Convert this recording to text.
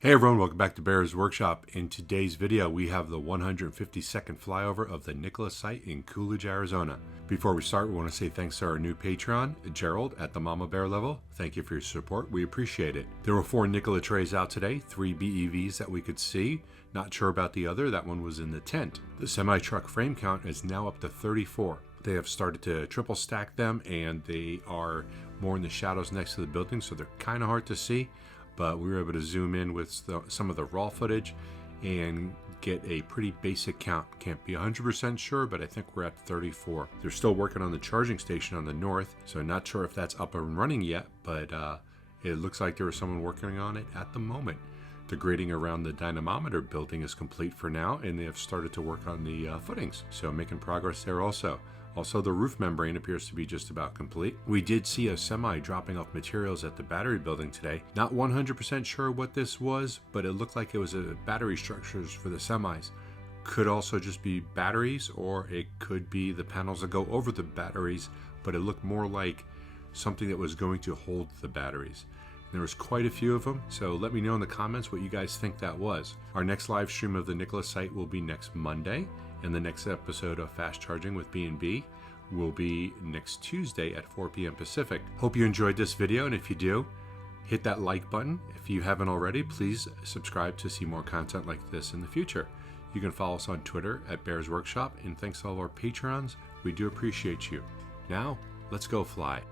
Hey everyone, welcome back to Bear's Workshop. In today's video, we have the 152nd flyover of the Nikola site in Coolidge, Arizona. Before we start, we want to say thanks to our new Patreon, Gerald, at the Mama Bear level. Thank you for your support. We appreciate it. There were 4 Nikola trays out today, 3 BEVs that we could see. Not sure about the other. That one was in the tent. The semi-truck frame count is now up to 34. They have started to triple stack them, and they are more in the shadows next to the building, so they're kind of hard to see. But we were able to zoom in with some of the raw footage and get a pretty basic count. Can't be 100% sure, but I think we're at 34. They're still working on the charging station on the north, so not sure if that's up and running yet, but it looks like there was someone working on it at the moment. The grading around the dynamometer building is complete for now, and they have started to work on the footings, so making progress there also. Also, the roof membrane appears to be just about complete. We did see a semi dropping off materials at the battery building today. Not 100% sure what this was, but it looked like it was a battery structures for the semis. Could also just be batteries, or it could be the panels that go over the batteries, but it looked more like something that was going to hold the batteries. There was quite a few of them, so let me know in the comments what you guys think that was. Our next live stream of the Nikola site will be next Monday, and the next episode of Fast Charging with B&B will be next Tuesday at 4 p.m. Pacific. Hope you enjoyed this video, and if you do, hit that like button. If you haven't already, please subscribe to see more content like this in the future. You can follow us on Twitter at Bears Workshop, and thanks to all of our patrons. We do appreciate you. Now, let's go fly.